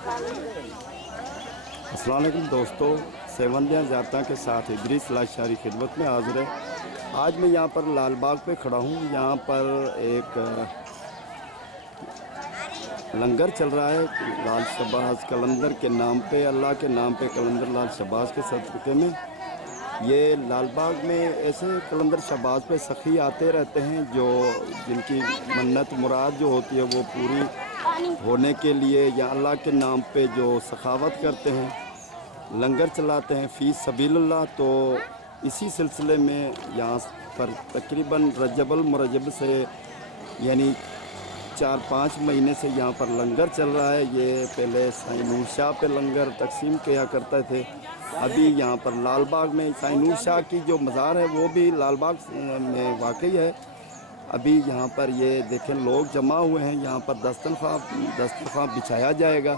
अस्सलाम वालेकुम दोस्तों, सेवंदियाँ ज़ाब्ता के साथ इदरीस लाशारी खिदमत में हाज़िर है। आज मैं यहाँ पर लाल बाग पे खड़ा हूँ। यहाँ पर एक लंगर चल रहा है लाल शहबाज कलंदर के नाम पे, अल्लाह के नाम पे कलंदर लाल शहबाज के सदक़े में। ये लाल बाग में ऐसे कलंदर शहबाज पे सखी आते रहते हैं जो जिनकी मन्नत मुराद जो होती है वो पूरी होने के लिए या अल्लाह के नाम पे जो सखावत करते हैं, लंगर चलाते हैं फ़ी सबीलल्लाह। तो इसी सिलसिले में यहाँ पर तकरीबन रजबल मुरजब से यानी 4-5 महीने से यहाँ पर लंगर चल रहा है। ये पहले साईं नूर शाह पे लंगर तकसीम किया करते थे। अभी यहाँ पर लाल बाग में साईं नूर शाह की जो मज़ार है वो भी लाल बाग में वाकई है। अभी यहाँ पर ये देखें लोग जमा हुए हैं। यहाँ पर दस्तरखान बिछाया जाएगा।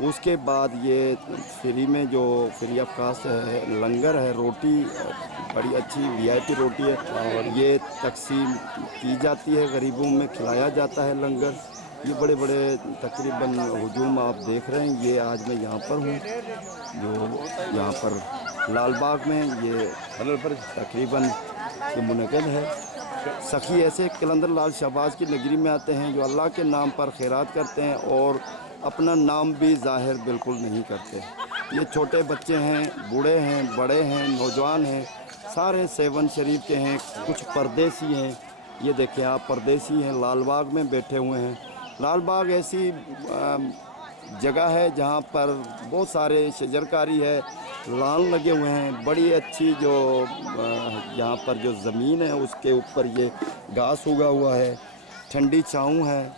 उसके बाद ये फ्री में जो फ्री ऑफ कास्ट है लंगर है, रोटी बड़ी अच्छी वीआईपी रोटी है और ये तकसीम की जाती है, गरीबों में खिलाया जाता है लंगर। ये बड़े बड़े तकरीबन हुजूम आप देख रहे हैं। ये आज मैं यहाँ पर हूँ जो यहाँ पर लाल बाग में ये पर तकरीबन ये मुनक़िद है। सखी ऐसे कलंदर लाल शहबाज की नगरी में आते हैं जो अल्लाह के नाम पर खैरात करते हैं और अपना नाम भी ज़ाहिर बिल्कुल नहीं करते। ये छोटे बच्चे हैं, बूढ़े हैं, बड़े हैं, नौजवान हैं, सारे सेवन शरीफ के हैं, कुछ परदेसी हैं। ये देखें आप परदेसी हैं, लाल बाग में बैठे हुए हैं। लाल बाग ऐसी जगह है जहाँ पर बहुत सारे शजरकारी है, लाल लगे हुए हैं। बड़ी अच्छी जो यहाँ पर जो ज़मीन है उसके ऊपर ये घास उगा हुआ है, ठंडी छाँव है,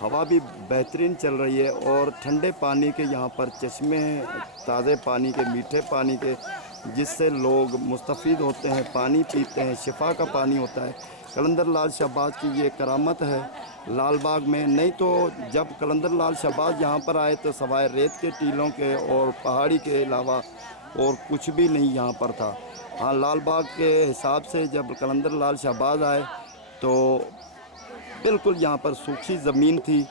हवा भी बेहतरीन चल रही है और ठंडे पानी के यहाँ पर चश्मे हैं, ताज़े पानी के, मीठे पानी के, जिससे लोग मुस्तफ़ीद होते हैं, पानी पीते हैं, शिफा का पानी होता है। कलंदर लाल शहबाज की ये करामत है लाल बाग में। नहीं तो जब कलंदर लाल शहबाज यहाँ पर आए तो सवाए रेत के टीलों के और पहाड़ी के अलावा और कुछ भी नहीं यहाँ पर था। हाँ, लाल बाग के हिसाब से जब कलंदर लाल शहबाज आए तो बिल्कुल यहाँ पर सूखी ज़मीन थी।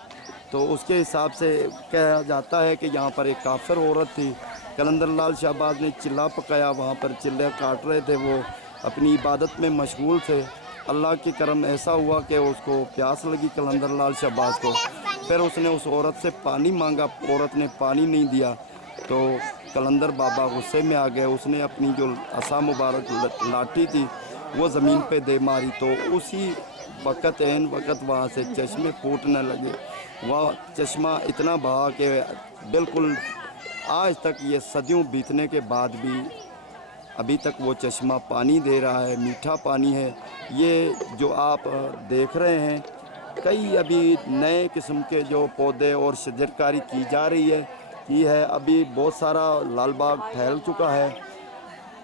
तो उसके हिसाब से कहा जाता है कि यहाँ पर एक काफिर औरत थी। कलंदर लाल शहबाज ने चिल्ला पकाया, वहाँ पर चिल्ले काट रहे थे, वो अपनी इबादत में मशगूल थे। अल्लाह की करम ऐसा हुआ कि उसको प्यास लगी कलंदर लाल शहबाज को। फिर उसने उस औरत से पानी मांगा, औरत ने पानी नहीं दिया तो कलंदर बाबा गुस्से में आ गए। उसने अपनी जो असा मुबारक लाठी थी वो ज़मीन पे दे मारी तो उसी वक़्त ऐन वक़्त वहाँ से चश्मे फूटने लगे। वह चश्मा इतना बहा कि बिल्कुल आज तक ये सदियों बीतने के बाद भी अभी तक वो चश्मा पानी दे रहा है, मीठा पानी है। ये जो आप देख रहे हैं कई अभी नए किस्म के जो पौधे और शजरकारी की जा रही है की है। अभी बहुत सारा लाल बाग फैल चुका है।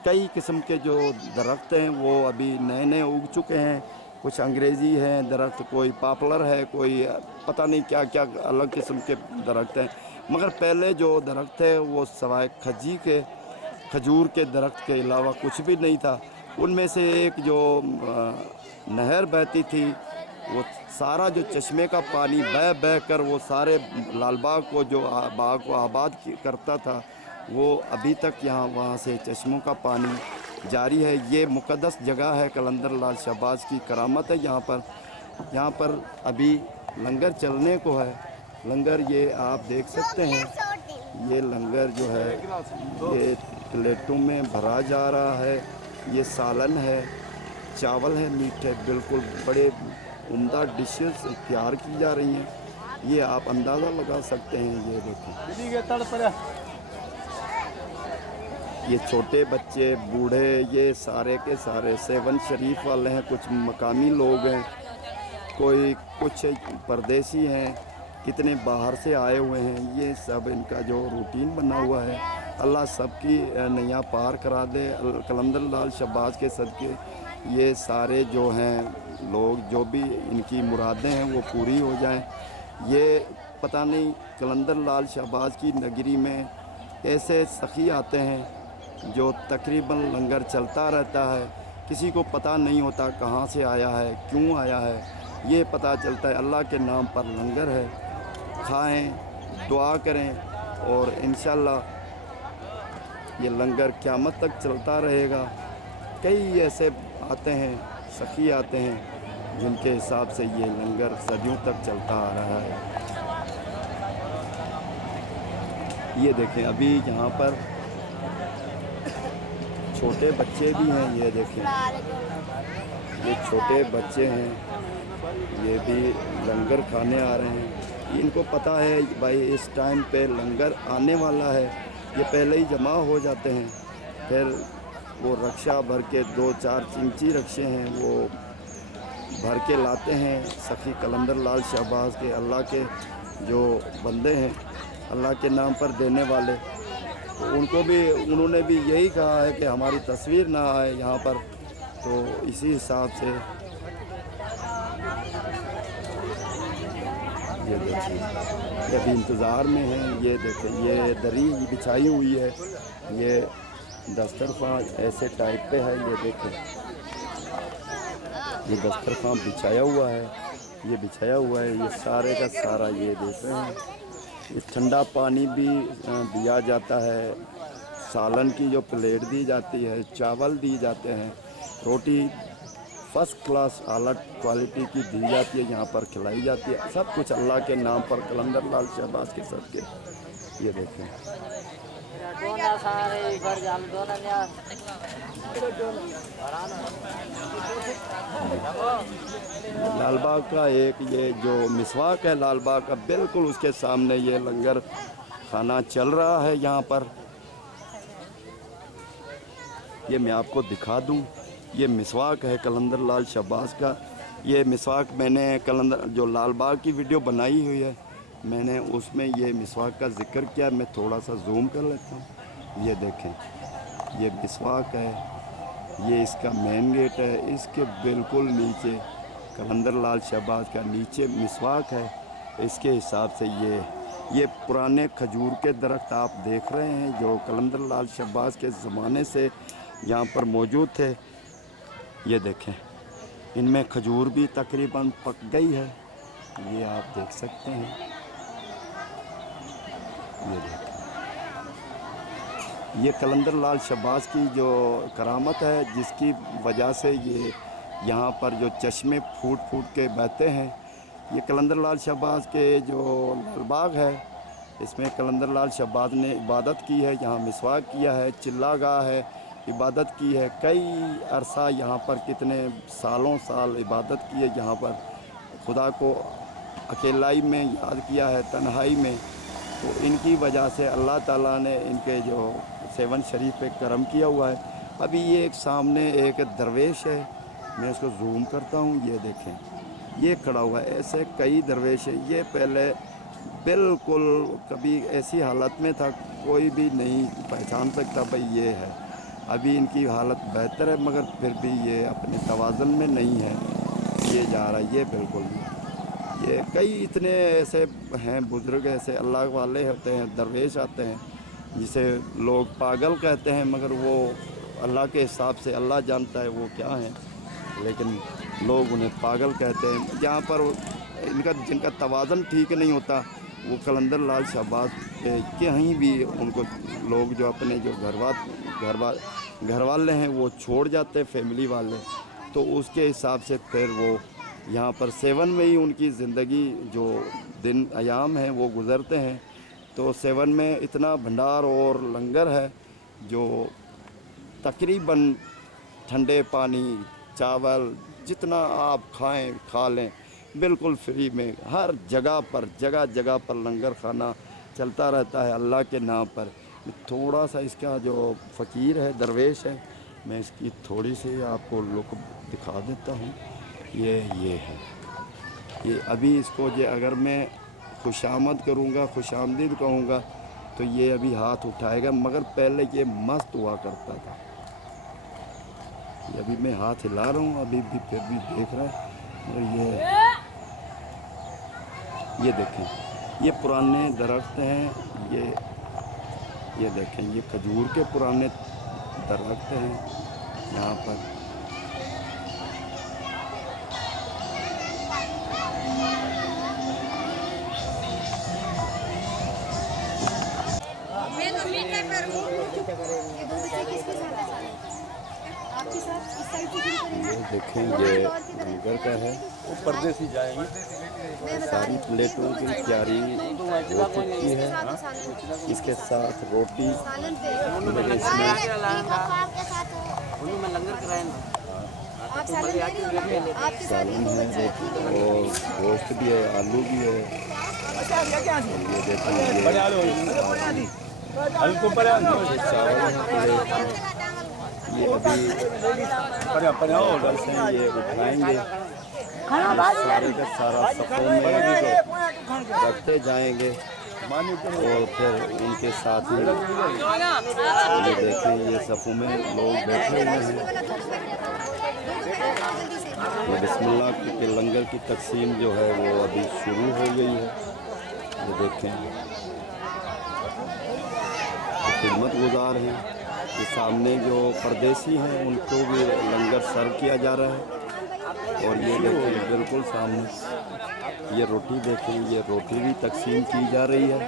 कई किस्म के जो दरख्त हैं वो अभी नए नए उग चुके हैं। कुछ अंग्रेज़ी हैं दरख्त, कोई पॉपुलर है, कोई पता नहीं क्या क्या अलग किस्म के दरख्त हैं। मगर पहले जो दरख्त है वो सवाए खजूर के दरख्त के अलावा कुछ भी नहीं था। उनमें से एक जो नहर बहती थी वो सारा जो चश्मे का पानी बह बह कर वो सारे लाल बाग को जो बाग को आबाद करता था वो अभी तक यहाँ वहाँ से चश्मों का पानी जारी है। ये मुक़द्दस जगह है, कलंदर लाल शहबाज की करामत है। यहाँ पर अभी लंगर चलने को है। लंगर ये आप देख सकते हैं, ये लंगर जो है ये प्लेटों में भरा जा रहा है। ये सालन है, चावल है मीठे, बिल्कुल बड़े उम्दा डिशेस तैयार की जा रही हैं। ये आप अंदाज़ा लगा सकते हैं। ये देखिए ये छोटे बच्चे, बूढ़े, ये सारे के सारे सेवन शरीफ वाले हैं। कुछ मकामी लोग हैं, कोई कुछ परदेसी हैं, कितने बाहर से आए हुए हैं। ये सब इनका जो रूटीन बना हुआ है। अल्लाह सबकी नैया पार करा दे कलंदर लाल शहबाज के सदके। ये सारे जो हैं लोग जो भी इनकी मुरादें हैं वो पूरी हो जाएं। ये पता नहीं कलंदर लाल शहबाज की नगरी में ऐसे सखी आते हैं जो तकरीबन लंगर चलता रहता है। किसी को पता नहीं होता कहाँ से आया है, क्यों आया है। ये पता चलता है अल्लाह के नाम पर लंगर है, खाएं, दुआ करें और इंशाल्लाह ये लंगर क़यामत तक चलता रहेगा। कई ऐसे आते हैं, सखी आते हैं जिनके हिसाब से ये लंगर सदियों तक चलता आ रहा है। ये देखें, अभी यहाँ पर छोटे बच्चे भी हैं। ये देखें, ये छोटे बच्चे हैं, ये भी लंगर खाने आ रहे हैं। इनको पता है भाई इस टाइम पे लंगर आने वाला है, ये पहले ही जमा हो जाते हैं। फिर वो रक्षा भर के 2-4 चिंची रक्शे हैं वो भर के लाते हैं। सखी कलंदर लाल शहबाज के अल्लाह के जो बंदे हैं, अल्लाह के नाम पर देने वाले, तो उनको भी उन्होंने भी यही कहा है कि हमारी तस्वीर ना आए यहाँ पर, तो इसी हिसाब से ये देखिए, ये अभी इंतज़ार में हैं। ये देखिए, ये दरी बिछाई हुई है, ये दस्तरखान ऐसे टाइप पे है। ये देखिए, ये दस्तरखान बिछाया हुआ है, ये बिछाया हुआ है, ये सारे का सारा ये देख रहे हैं। ये ठंडा पानी भी दिया जाता है, सालन की जो प्लेट दी जाती है, चावल दिए जाते हैं, रोटी फर्स्ट क्लास आला क्वालिटी की दी जाती है, यहाँ पर खिलाई जाती है। सब कुछ अल्लाह के नाम पर कलंदर लाल शहबाज के सदके। ये देखें, लालबाग का एक ये जो मिसवाक है लालबाग का, बिल्कुल उसके सामने ये लंगर खाना चल रहा है यहाँ पर। ये मैं आपको दिखा दूँ, ये मिसवाक है कलंदर लाल शहबाज का। ये मिसवाक मैंने कलंदर जो लालबाग की वीडियो बनाई हुई है, मैंने उसमें ये मिसवाक का जिक्र किया। मैं थोड़ा सा जूम कर लेता हूँ। ये देखें, ये मिसवाक है, ये इसका मेन गेट है, इसके बिल्कुल नीचे कलंदर लाल शहबाज का नीचे मिसवाक है। इसके हिसाब से ये पुराने खजूर के दरख्त आप देख रहे हैं जो कलंदर लाल शहबाज के ज़माने से यहाँ पर मौजूद थे। ये देखें, इनमें खजूर भी तकरीबन पक गई है, ये आप देख सकते हैं। ये देखें, ये कलंदर लाल शहबाज की जो करामत है, जिसकी वजह से ये यहाँ पर जो चश्मे फूट फूट के बहते हैं। ये कलंदर लाल शहबाज के जो लालबाग है, इसमें कलंदर लाल शहबाज ने इबादत की है, यहाँ मिसवाक किया है, चिल्ला गाह है, इबादत की है। कई अरसा यहाँ पर कितने सालों साल इबादत की है, यहाँ पर खुदा को अकेलाई में याद किया है, तन्हाई में। तो इनकी वजह से अल्लाह ताला ने इनके जो सेवन शरीफ पे करम किया हुआ है। अभी ये एक सामने एक दरवेश है, मैं इसको जूम करता हूँ। ये देखें, ये खड़ा हुआ है, ऐसे कई दरवेश है। ये पहले बिल्कुल कभी ऐसी हालत में था, कोई भी नहीं पहचान सकता भाई ये है। अभी इनकी हालत बेहतर है, मगर फिर भी ये अपने तवाज़ुन में नहीं है, ये जा रहा है। ये बिल्कुल ये कई इतने ऐसे हैं बुज़ुर्ग, ऐसे अल्लाह वाले होते हैं, दरवेश आते हैं जिसे लोग पागल कहते हैं, मगर वो अल्लाह के हिसाब से अल्लाह जानता है वो क्या है, लेकिन लोग उन्हें पागल कहते हैं। जहाँ पर जिनका तवाज़ुन ठीक नहीं होता, वो कलंदर लाल शहबाज कहीं भी उनको लोग जो अपने जो घर वाले हैं वो छोड़ जाते हैं, फैमिली वाले, तो उसके हिसाब से फिर वो यहाँ पर सेवन में ही उनकी ज़िंदगी जो दिन अयाम हैं वो गुज़रते हैं। तो सेवन में इतना भंडार और लंगर है जो तकरीबन ठंडे पानी, चावल जितना आप खाएं खा लें, बिल्कुल फ्री में। हर जगह पर लंगर खाना चलता रहता है अल्लाह के नाम पर। थोड़ा सा इसका जो फ़कीर है, दरवेश है, मैं इसकी थोड़ी सी आपको लुक दिखा देता हूँ। ये है, ये अभी इसको जो अगर मैं खुशामद करूँगा, खुशामदीद कहूँगा, तो ये अभी हाथ उठाएगा, मगर पहले ये मस्त हुआ करता था। ये अभी मैं हाथ हिला रहा हूँ, अभी भी फिर भी देख रहा है। और ये देखें, ये पुराने दरख्त हैं, ये देखें, ये खजूर के पुराने दरख्त हैं यहाँ पर। ये देखें, ये लंगर का है, वो परदेसी जाएंगे। सारी प्लेटों की तैयारी हो चुकी है। इसके साथ रोटी मेरे इसमें सालन है, रोटी और गोश्त भी है, आलू भी है। ये देखें, ये अभी से ये उठाएंगे, सारे का सारा सफ़ों में रखते जाएंगे और फिर उनके साथ ही ये देखें, ये सफ़ों में लोग बैठे हुए हैं। ये बिस्मिल्लाह के लंगर की तकसीम जो है वो अभी शुरू हो गई है। ये देखें, खिदमत गुजार हैं। ये सामने जो परदेसी हैं उनको भी लंगर सर्व किया जा रहा है। और ये देखें, बिल्कुल सामने ये रोटी देखें, ये रोटी भी तकसीम की जा रही है।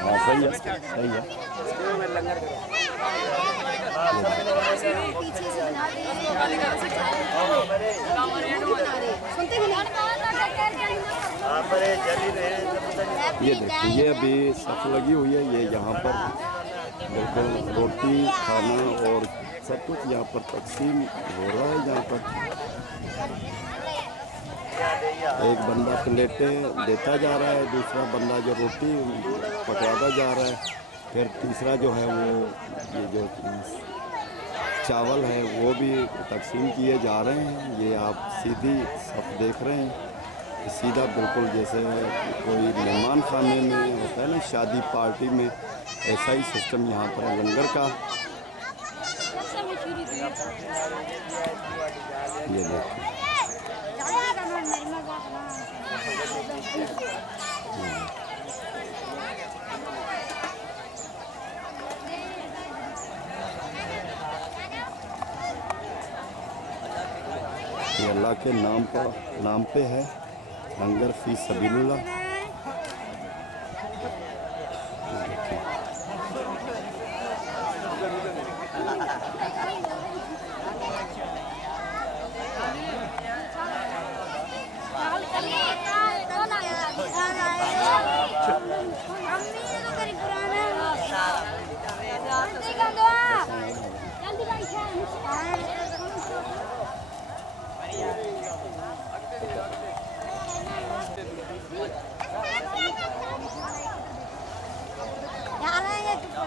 हाँ, सही है, सही है। ये देखिए, ये अभी सफ लगी हुई है। ये यहाँ पर बिल्कुल रोटी खाना और सब कुछ यहाँ पर तकसीम हो रहा है। यहाँ पर एक बंदा प्लेटें देता जा रहा है, दूसरा बंदा जो रोटी पकड़ाता जा रहा है, फिर तीसरा जो है वो ये जो चावल है वो भी तकसीम किए जा रहे हैं। ये आप सीधी सफ देख रहे हैं, सीधा बिल्कुल जैसे कोई मेहमान खाने में होता है ना, शादी पार्टी में, ऐसा ही सिस्टम यहाँ पर लंगर का। ये देखिए, ये अल्लाह के नाम पे है लंगर फी सबीलुल्लाह।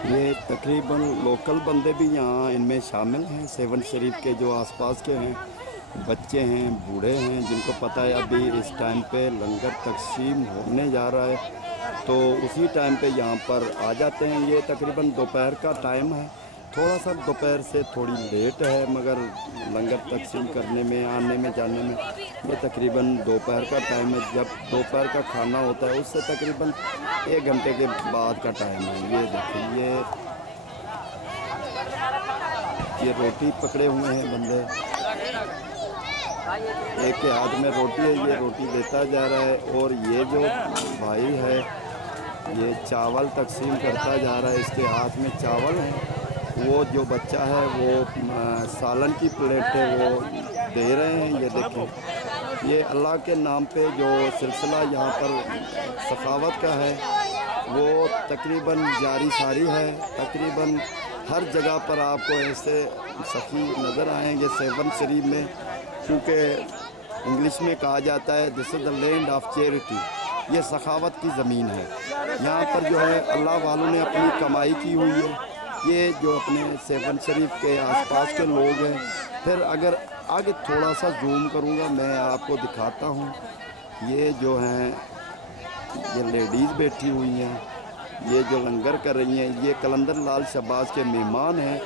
ये तकरीबन लोकल बंदे भी यहाँ इनमें शामिल हैं। सेवन शरीफ के जो आसपास के हैं, बच्चे हैं, बूढ़े हैं, जिनको पता है अभी इस टाइम पे लंगर तकसीम होने जा रहा है, तो उसी टाइम पे यहाँ पर आ जाते हैं। ये तकरीबन दोपहर का टाइम है, थोड़ा सा दोपहर से थोड़ी लेट है, मगर लंगर तकसीम करने में, आने में, जाने में ये तकरीबन दोपहर का टाइम है। जब दोपहर का खाना होता है उससे तकरीबन 1 घंटे के बाद का टाइम है। ये देखिए, ये रोटी पकड़े हुए हैं बंदे, एक के हाथ में रोटी है, ये रोटी देता जा रहा है। और ये जो भाई है ये चावल तकसीम करता जा रहा है, इसके हाथ में चावल है। वो जो बच्चा है वो सालन की प्लेट है वो दे रहे हैं। ये देखें, ये अल्लाह के नाम पे जो सिलसिला यहाँ पर सखावत का है वो तकरीबन जारी सारी है। तकरीबन हर जगह पर आपको ऐसे सखी नज़र आएंगे सेवन शरीफ में, क्योंकि इंग्लिश में कहा जाता है this is the land of charity. ये सखावत की ज़मीन है। यहाँ पर जो है अल्लाह वालों ने अपनी कमाई की हुई है। ये जो अपने सेवन शरीफ के आसपास के लोग हैं। फिर अगर आगे थोड़ा सा जूम करूँगा मैं आपको दिखाता हूँ। ये जो हैं ये लेडीज़ बैठी हुई हैं, ये जो लंगर कर रही हैं, ये कलंदर लाल शहबाज के मेहमान हैं।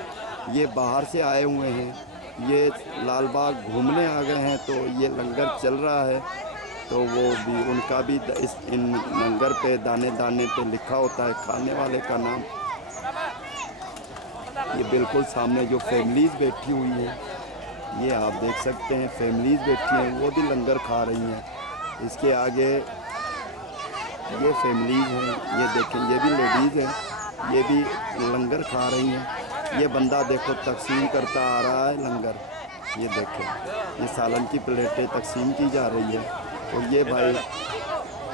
ये बाहर से आए हुए हैं, ये लाल बाग घूमने आ गए हैं, तो ये लंगर चल रहा है। तो वो भी उनका भी इन लंगर पे दाने दाने पे लिखा होता है खाने वाले का नाम। ये बिल्कुल सामने जो फैमिलीज़ बैठी हुई हैं ये आप देख सकते हैं फैमिलीज़ बैठी हैं, वो भी लंगर खा रही हैं। इसके आगे ये फैमिलीज़ हैं, ये देखें, ये भी लेडीज़ हैं, ये भी लंगर खा रही हैं। ये बंदा देखो तकसीम करता आ रहा है लंगर, ये देखें, ये सालन की प्लेटें तकसीम की जा रही है और ये भाई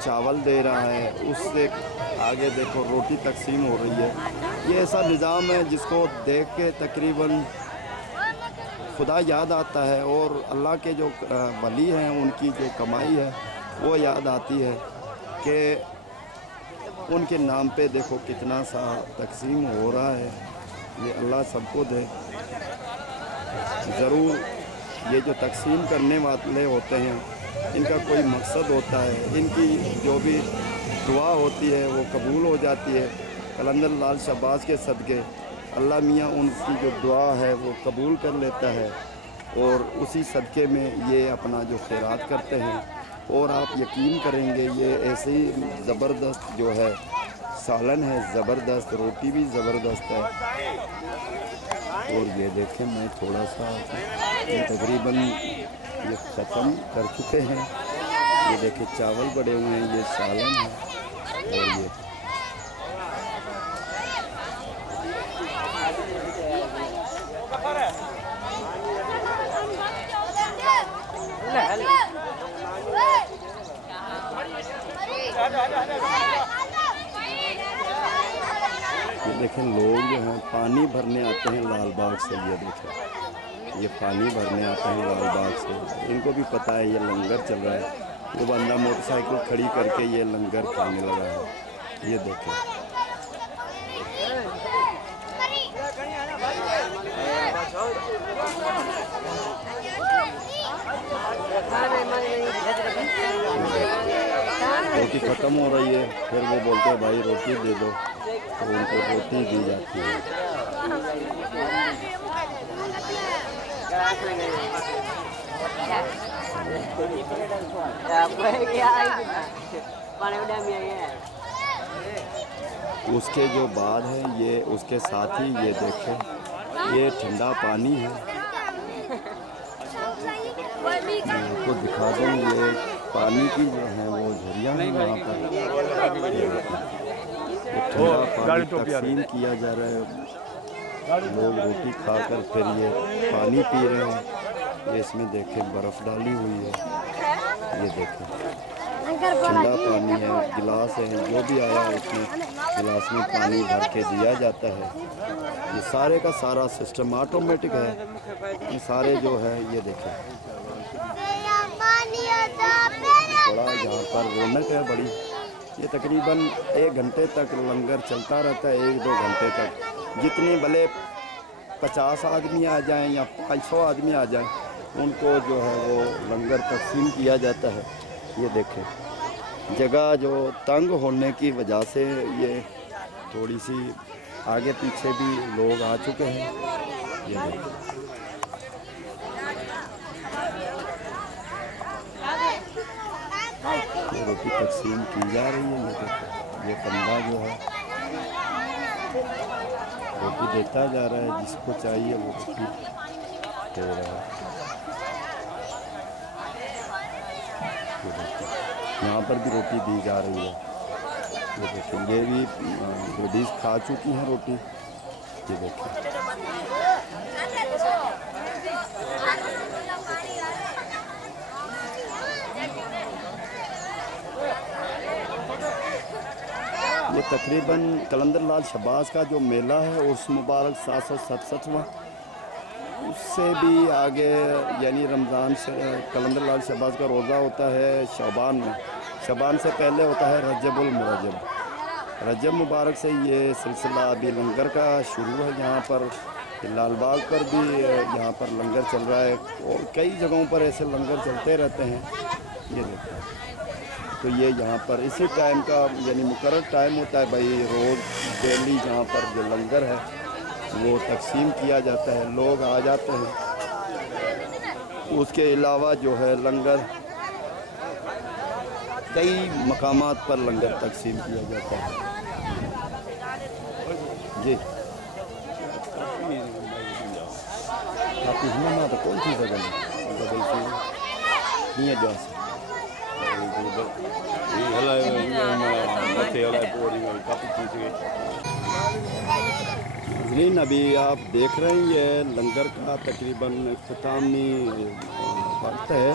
चावल दे रहा है, उससे आगे देखो रोटी तकसीम हो रही है। ये ऐसा निज़ाम है जिसको देख के तकरीबन खुदा याद आता है और अल्लाह के जो वली हैं उनकी जो कमाई है वो याद आती है कि उनके नाम पे देखो कितना सा तकसीम हो रहा है। ये अल्लाह सबको दे। ज़रूर ये जो तकसीम करने वाले होते हैं इनका कोई मकसद होता है, इनकी जो भी दुआ होती है वो कबूल हो जाती है। कलंदर लाल शहबाज के सदक़े अल्लाह मियाँ उनकी जो दुआ है वो कबूल कर लेता है और उसी सदक़े में ये अपना जो खैरात करते हैं। और आप यकीन करेंगे ये ऐसे ही ज़बरदस्त जो है सालन है, ज़बरदस्त रोटी भी ज़बरदस्त है। और ये देखें, मैं थोड़ा सा ये तकरीबन ये ख़त्म कर चुके हैं। ये देखें चावल बड़े हुए हैं, ये सालन है और ये देखें लोग जो हैं पानी भरने आते हैं लाल बाग से। ये देखें, ये पानी भरने आते हैं लाल बाग से। इनको भी पता है ये लंगर चल रहा है। वो बंदा मोटरसाइकिल खड़ी करके ये लंगर खाने लगा है। ये देखें, रोटी ख़त्म हो रही है, फिर वो बोलते हैं भाई रोटी दे दो, तो उनको रोटी दी जाती है। उसके जो बाद है ये उसके साथ ही ये देखें, ये ठंडा पानी है। मैं आपको दिखा दूँ, ये पानी की जो है वो झरियाँ हैं यहाँ पर। ठंडा पानी तकसीम किया जा रहा है, लोग रोटी खाकर फिर ये पानी पी रहे हैं। ये इसमें देखें बर्फ़ डाली हुई है, ये देखें ठंडा पानी है, गिलास है, जो भी आया उसमें गिलास में पानी भर के दिया जाता है। ये सारे का सारा सिस्टम ऑटोमेटिक है। ये सारे जो है ये देखें, बड़ा यहाँ पर रौनक है बड़ी। ये तकरीबन 1 घंटे तक लंगर चलता रहता है, 1-2 घंटे तक। जितने भले 50 आदमी आ जाएं या 500 आदमी आ जाएं, उनको जो है वो लंगर तकसीम किया जाता है। ये देखें, जगह जो तंग होने की वजह से ये थोड़ी सी आगे पीछे भी लोग आ चुके हैं। ये देखें, ये रोटी तकसीम की जा रही है। ये बंदा जो है रोटी देता जा रहा है, जिसको चाहिए वो रोटी दे रहा है। यहाँ पर भी रोटी दी जा रही है। ये देखिए, ये भी लेडीज़ खा चुकी हैं रोटी। ये देखिए, ये तकरीबन कलंदर लाल शहबाज का जो मेला है उस मुबारक 767वां, उससे भी आगे यानी रमज़ान से कलंदर लाल शहबाज का रोज़ा होता है शबान में। शबान से पहले होता है रजबुल मुरज्जब। रजब मुबारक से ये सिलसिला अभी लंगर का शुरू है। यहाँ पर लाल बाग पर भी यहाँ पर लंगर चल रहा है और कई जगहों पर ऐसे लंगर चलते रहते हैं। ये देखते हैं, तो ये यहाँ पर इसी टाइम का यानी मुकर्रर टाइम होता है भाई, रोज़ डेली यहाँ पर जो लंगर है वो तकसीम किया जाता है, लोग आ जाते हैं। उसके अलावा जो है लंगर कई मकामात पर लंगर तकसीम किया जाता है। जी Tapi semua ada kunci saja. Double fee. Ni ada jas. ये हला मथे हला पूरी में काफी चीज है। नाज़रीन अभी आप देख रहे हैं ये लंगर का तकरीबन इख्तितामी वक्त है।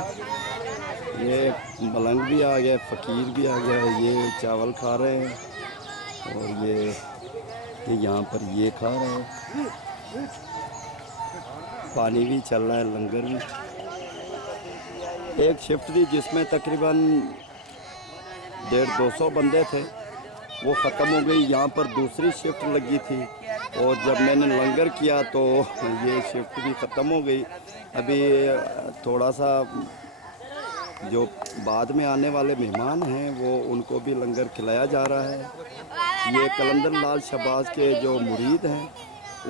ये मलंग भी आ गया, फ़कीर भी आ गया, ये चावल खा रहे हैं और ये यहाँ पर ये खा रहे हैं। पानी भी चल रहा है, लंगर भी। एक शिफ्ट थी जिसमें तकरीबन 150-200 बंदे थे, वो ख़त्म हो गई। यहाँ पर दूसरी शिफ्ट लगी थी और जब मैंने लंगर किया तो ये शिफ्ट भी ख़त्म हो गई। अभी थोड़ा सा जो बाद में आने वाले मेहमान हैं वो उनको भी लंगर खिलाया जा रहा है। ये कलंदर लाल शहबाज के जो मुरीद हैं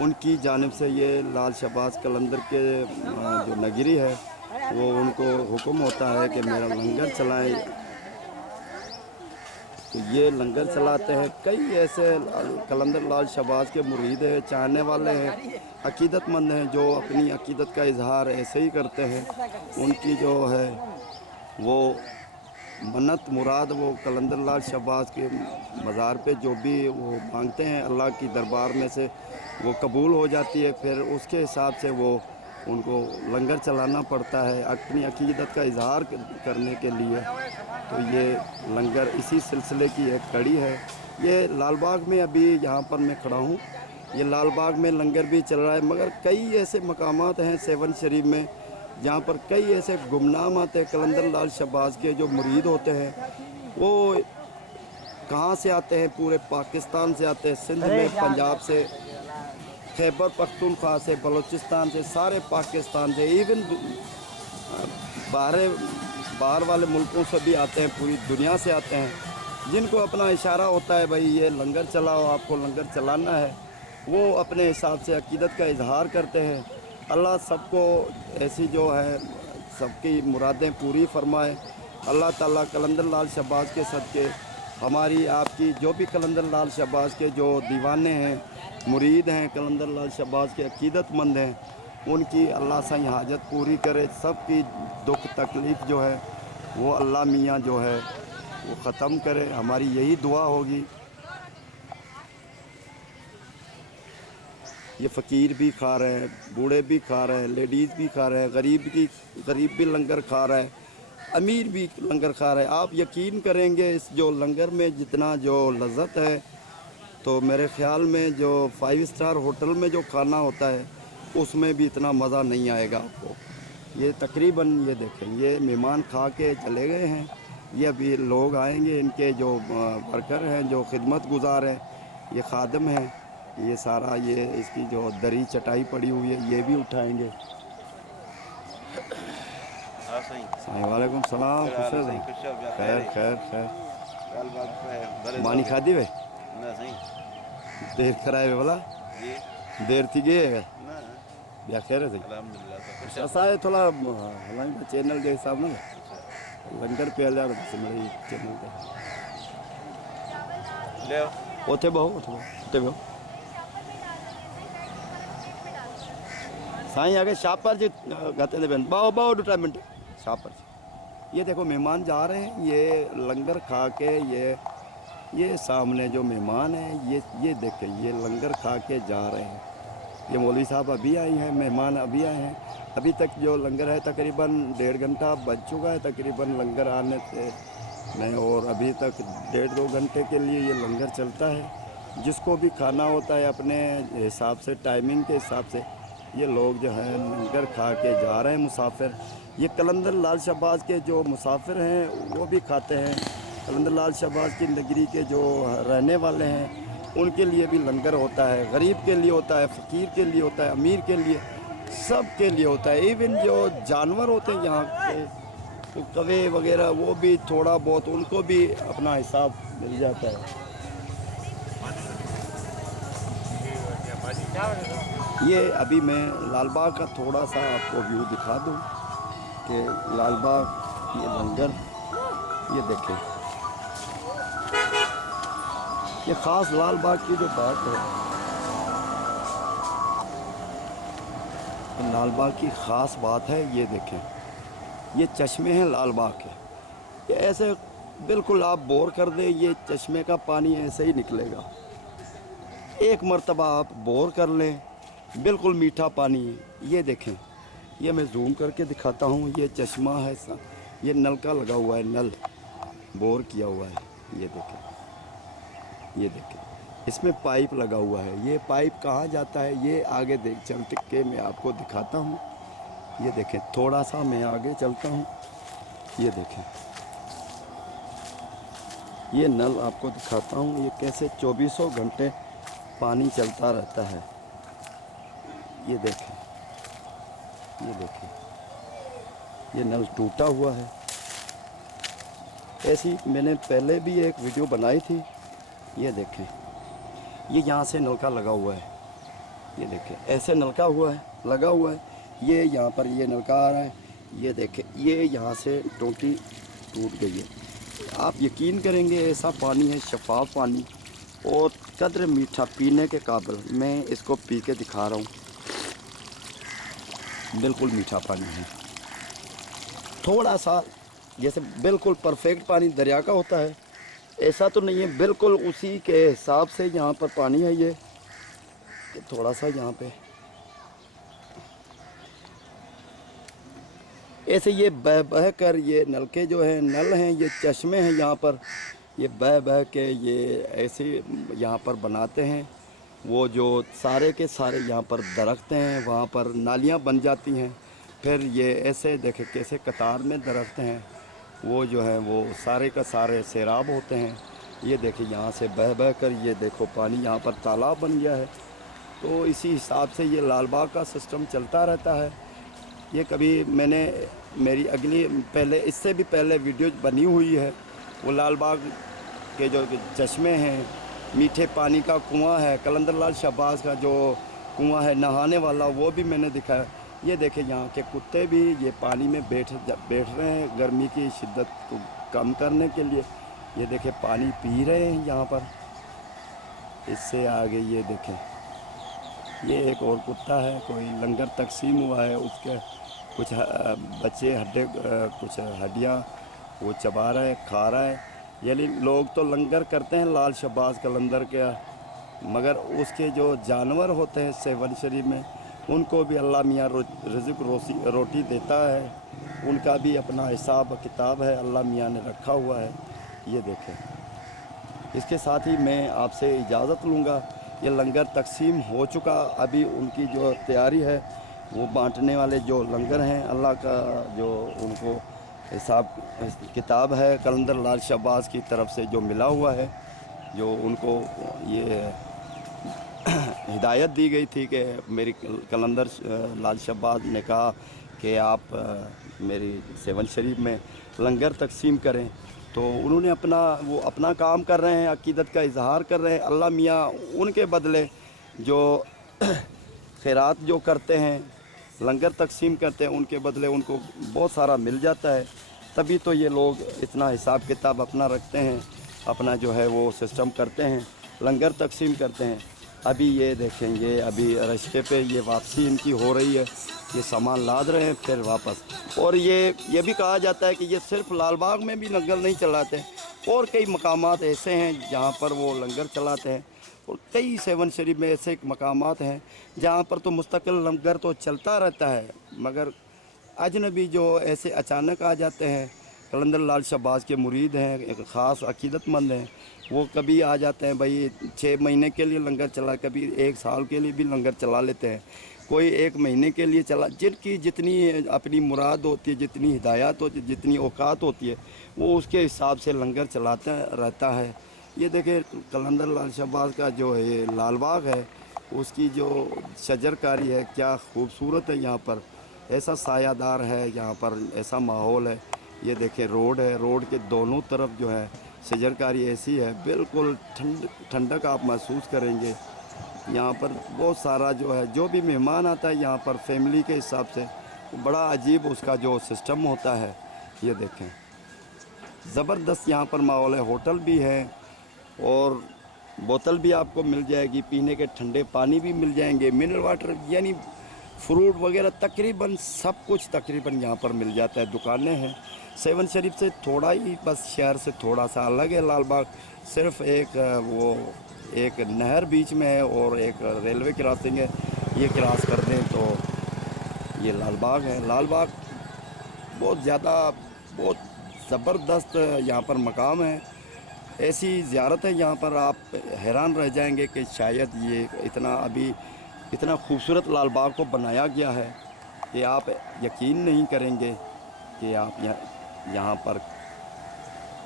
उनकी जानिब से ये लाल शहबाज कलंदर के जो नगरी है वो उनको हुक्म होता है कि मेरा लंगर चलाएं। तो ये लंगर चलाते हैं। कई ऐसे कलंदर लाल शहबाज के मुरीद हैं, चाहने वाले हैं, अकीदतमंद हैं जो अपनी अकीदत का इजहार ऐसे ही करते हैं। उनकी जो है वो मन्नत मुराद वो कलंदर लाल शहबाज के मज़ार पे जो भी वो मांगते हैं अल्लाह की दरबार में से वो कबूल हो जाती है। फिर उसके हिसाब से वो उनको लंगर चलाना पड़ता है अपनी अकीदत का इजहार करने के लिए। तो ये लंगर इसी सिलसिले की एक कड़ी है। ये लालबाग में अभी यहाँ पर मैं खड़ा हूँ, ये लालबाग में लंगर भी चल रहा है। मगर कई ऐसे मकामात हैं सेवन शरीफ में जहाँ पर कई ऐसे गुमनाम आते हैं। कलंदर लाल शहबाज के जो मुरीद होते हैं वो कहाँ से आते हैं, पूरे पाकिस्तान से आते हैं, सिंध में, पंजाब से, खैबर पख्तूनख्वा से, बलूचिस्तान से, सारे पाकिस्तान से, इवन बाहर वाले मुल्कों से भी आते हैं, पूरी दुनिया से आते हैं। जिनको अपना इशारा होता है भाई ये लंगर चलाओ, आपको लंगर चलाना है, वो अपने हिसाब से अकीदत का इजहार करते हैं। अल्लाह सबको ऐसी जो है सबकी मुरादें पूरी फरमाए। अल्लाह ताला कलंदर लाल शहबाज के सदके हमारी आपकी जो भी कलंदर लाल शहबाज के जो दीवाने हैं, मुरीद हैं, कलंदर लाल शहबाज के अकीदतमंद हैं, उनकी अल्लाह साईं हाजत पूरी करे। सबकी दुख तकलीफ़ जो है वो अल्लाह मियाँ जो है वो ख़त्म करे, हमारी यही दुआ होगी। ये फ़कीर भी खा रहे हैं, बूढ़े भी खा रहे हैं, लेडीज़ भी खा रहे हैं, गरीब भी लंगर खा रहा है, अमीर भी लंगर खा रहा है। आप यकीन करेंगे इस जो लंगर में जितना जो लज़्ज़त है तो मेरे ख़्याल में जो 5 स्टार होटल में जो खाना होता है उसमें भी इतना मज़ा नहीं आएगा आपको। ये तकरीबन ये देखें, ये मेहमान खा के चले गए हैं। ये अभी लोग आएंगे, इनके जो वर्कर हैं, जो खिदमत गुजार हैं, ये खादम हैं, ये सारा ये इसकी जो दरी चटाई पड़ी हुई है ये भी उठाएंगे। वालेकुम सलाम। खैर खैर खैर मानी खादी वे देर कराए बोला देर थी गए या खैर है असा है थोड़ा हमारे चैनल के हिसाब ना लंगर पे आ मेरे चैनल पे उथे बहु साईं आगे शापर जी गाते बहन बाओ 2 मिनट शापर जी। ये देखो मेहमान जा रहे हैं, ये लंगर खा के ये सामने जो मेहमान हैं ये देखें, ये लंगर खा के जा रहे हैं। ये मौलवी साहब अभी आए हैं, मेहमान अभी आए हैं। अभी तक जो लंगर है तकरीबन 1.5 घंटा बज चुका है तकरीबन लंगर आने से नहीं, और अभी तक 1.5-2 घंटे के लिए ये लंगर चलता है। जिसको भी खाना होता है अपने हिसाब से, टाइमिंग के हिसाब से ये लोग जो है लंगर खा के जा रहे हैं मुसाफिर। ये कलंदर लाल शहबाज के जो मुसाफिर हैं वो भी खाते हैं। कलंदर लाल शहबाज की नगरी के जो रहने वाले हैं उनके लिए भी लंगर होता है, गरीब के लिए होता है, फ़कीर के लिए होता है, अमीर के लिए, सब के लिए होता है। इवन जो जानवर होते हैं यहाँ के तो कौवे वगैरह वो भी थोड़ा बहुत उनको भी अपना हिसाब मिल जाता है। ये अभी मैं लालबाग का थोड़ा सा आपको व्यू दिखा दूँ कि लालबाग ये लंगर ये देखें, ये ख़ास लालबाग की जो बात है लाल बाग की ख़ास बात है, ये देखें, ये चश्मे हैं लाल बाग के। ये ऐसे बिल्कुल आप बोर कर दें, ये चश्मे का पानी ऐसे ही निकलेगा। एक मर्तबा आप बोर कर लें, बिल्कुल मीठा पानी। ये देखें, ये मैं जूम करके दिखाता हूँ, ये चश्मा है, ये नल का लगा हुआ है, नल बोर किया हुआ है। ये देखें, ये देखें, इसमें पाइप लगा हुआ है। ये पाइप कहाँ जाता है, ये आगे देख चलते के मैं आपको दिखाता हूँ। ये देखें, थोड़ा सा मैं आगे चलता हूँ। ये देखें, ये नल आपको दिखाता हूँ, ये कैसे 24 घंटे पानी चलता रहता है। ये देखें, ये देखें, ये नल टूटा हुआ है। ऐसी मैंने पहले भी एक वीडियो बनाई थी। ये देखें, ये यहाँ से नलका लगा हुआ है। ये देखें, ऐसे नलका हुआ है, लगा हुआ है। ये यहाँ पर ये नलका आ रहा है। ये देखें, ये यहाँ से टोटी टूट गई है। आप यकीन करेंगे, ऐसा पानी है, शफाफ पानी और कदर मीठा, पीने के काबिल। मैं इसको पी के दिखा रहा हूँ, बिल्कुल मीठा पानी है। थोड़ा सा जैसे बिल्कुल परफेक्ट पानी दरिया का होता है, ऐसा तो नहीं है, बिल्कुल उसी के हिसाब से यहाँ पर पानी है। ये थोड़ा सा यहाँ पे ऐसे ये बह बह कर, ये नलके जो हैं, नल हैं, ये चश्मे हैं यहाँ पर, ये बह बह के ये ऐसे यहाँ पर बनाते हैं। वो जो सारे के सारे यहाँ पर दरख्त हैं, वहाँ पर नालियाँ बन जाती हैं। फिर ये ऐसे देखें कैसे कतार में दरख्त हैं, वो जो है वो सारे का सारे सैराब होते हैं। ये देखिए, यहाँ से बह बह कर ये देखो पानी यहाँ पर तालाब बन गया है। तो इसी हिसाब से ये लाल बाग का सिस्टम चलता रहता है। ये कभी मैंने मेरी अगली पहले इससे भी पहले वीडियो बनी हुई है। वो लाल बाग के जो चश्मे हैं, मीठे पानी का कुआं है, कलंदर लाल शहबाज का जो कुआं है नहाने वाला, वो भी मैंने दिखाया। ये देखें, यहाँ के कुत्ते भी ये पानी में बैठ रहे हैं गर्मी की शिद्दत को कम करने के लिए। ये देखें, पानी पी रहे हैं यहाँ पर। इससे आगे ये देखें, ये एक और कुत्ता है, कोई लंगर तकसीम हुआ है, उसके कुछ बच्चे कुछ हड्डियाँ वो चबा रहा है, खा रहा है। यानी लोग तो लंगर करते हैं लाल शहबाज कलंदर के, मगर उसके जो जानवर होते हैं सेवन शरीफ में, उनको भी अल्लाह मियाँ रिज़्क़ रोटी देता है। उनका भी अपना हिसाब किताब है, अल्लाह मियाँ ने रखा हुआ है। ये देखें, इसके साथ ही मैं आपसे इजाज़त लूँगा। ये लंगर तकसीम हो चुका, अभी उनकी जो तैयारी है, वो बांटने वाले जो लंगर हैं, अल्लाह का जो उनको हिसाब किताब है कलंदर लाल शहबाज की तरफ से जो मिला हुआ है, जो उनको ये हिदायत दी गई थी कि मेरी कलंदर लाल शहबाज ने कहा कि आप मेरी सेवन शरीफ में लंगर तकसीम करें। तो उन्होंने अपना काम कर रहे हैं, अकीदत का इजहार कर रहे हैं। अल्लाह मियाँ उनके बदले जो खैरात जो करते हैं, लंगर तकसीम करते हैं, उनके बदले उनको बहुत सारा मिल जाता है। तभी तो ये लोग इतना हिसाब किताब अपना रखते हैं, अपना जो है वो सिस्टम करते हैं, लंगर तकसीम करते हैं। अभी ये देखेंगे, अभी रास्ते पे ये वापसी इनकी हो रही है, ये सामान लाद रहे हैं फिर वापस। और ये भी कहा जाता है कि ये सिर्फ लाल बाग में भी लंगर नहीं चलाते, और कई मकामात ऐसे हैं जहाँ पर वो लंगर चलाते हैं। और कई सेवन शरीफ में ऐसे मकामात हैं जहाँ पर तो मुस्तकिल लंगर तो चलता रहता है, मगर अजनबी जो ऐसे अचानक आ जाते हैं, कलंदर लाल शहबाज के मुरीद हैं, एक ख़ास अकीदतमंद हैं, वो कभी आ जाते हैं, भाई 6 महीने के लिए लंगर चला, कभी 1 साल के लिए भी लंगर चला लेते हैं, कोई 1 महीने के लिए चला। जिनकी जितनी अपनी मुराद होती है, जितनी हिदायत होती है, जितनी औकात होती है, वो उसके हिसाब से लंगर चलाता रहता है। ये देखें, कलंदर लाल शहबाज का जो है लाल बाग है, उसकी जो शजरकारी है, क्या खूबसूरत है। यहाँ पर ऐसा सायादार है, यहाँ पर ऐसा माहौल है। ये देखें, रोड है, रोड के दोनों तरफ जो है शजरकारी ऐसी है, बिल्कुल ठंडक आप महसूस करेंगे। यहाँ पर बहुत सारा जो है, जो भी मेहमान आता है यहाँ पर फैमिली के हिसाब से, बड़ा अजीब उसका जो सिस्टम होता है। ये देखें, ज़बरदस्त यहाँ पर माहौल है। होटल भी है और बोतल भी आपको मिल जाएगी, पीने के ठंडे पानी भी मिल जाएंगे, मिनरल वाटर, यानी फ्रूट वगैरह तकरीबन सब कुछ तकरीबन यहाँ पर मिल जाता है। दुकानें हैं। सेवन शरीफ से थोड़ा ही बस शहर से थोड़ा सा अलग है लाल बाग। सिर्फ एक एक नहर बीच में है और एक रेलवे क्रॉसिंग है। ये क्रॉस कर दें तो ये लाल बाग है। लाल बाग बहुत ज़्यादा बहुत ज़बरदस्त यहाँ पर मकाम है। ऐसी ज़ियारत है यहाँ पर, आप हैरान रह जाएंगे कि शायद ये इतना खूबसूरत लाल बाग को बनाया गया है कि आप यकीन नहीं करेंगे कि आप यहाँ पर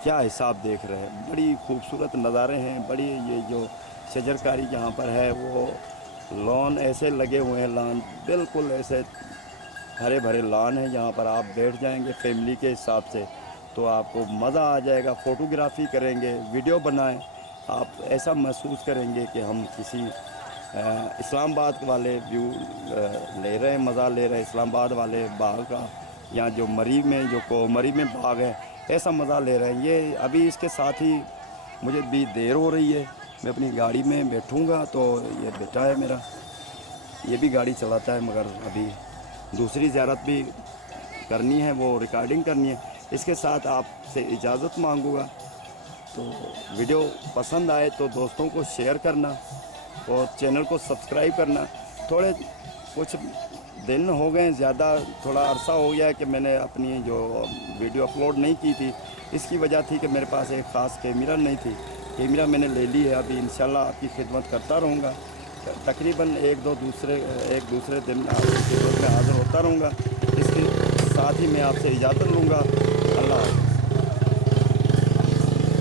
क्या हिसाब देख रहे हैं। बड़ी खूबसूरत नज़ारे हैं। बड़ी ये जो शजरकारी यहाँ पर है, वो लॉन ऐसे लगे हुए हैं, लॉन बिल्कुल ऐसे हरे भरे लॉन है। यहाँ पर आप बैठ जाएंगे फैमिली के हिसाब से तो आपको मज़ा आ जाएगा। फ़ोटोग्राफी करेंगे, वीडियो बनाएं, आप ऐसा महसूस करेंगे कि हम किसी इस्लामाबाद वाले व्यू ले रहे हैं, मज़ा ले रहे हैं इस्लामाबाद वाले बाग का, या जो मरी में बाग है, ऐसा मज़ा ले रहे हैं। ये अभी इसके साथ ही मुझे भी देर हो रही है, मैं अपनी गाड़ी में बैठूँगा तो ये बेटा है मेरा, ये भी गाड़ी चलाता है, मगर अभी दूसरी ज़ियारत भी करनी है, वो रिकॉर्डिंग करनी है। इसके साथ आपसे इजाज़त मांगूँगा। तो वीडियो पसंद आए तो दोस्तों को शेयर करना और चैनल को सब्सक्राइब करना। थोड़े कुछ दिन हो गए, ज़्यादा थोड़ा अरसा हो गया है कि मैंने अपनी जो वीडियो अपलोड नहीं की थी। इसकी वजह थी कि मेरे पास एक ख़ास कैमरा नहीं थी। कैमरा मैंने ले ली है। अभी इंशाल्लाह आपकी खिदमत करता रहूँगा। तकरीबन एक दूसरे दिन आपकी खिदमत में हाज़िर होता रहूँगा। इसके साथ ही मैं आपसे इजाज़त लूँगा।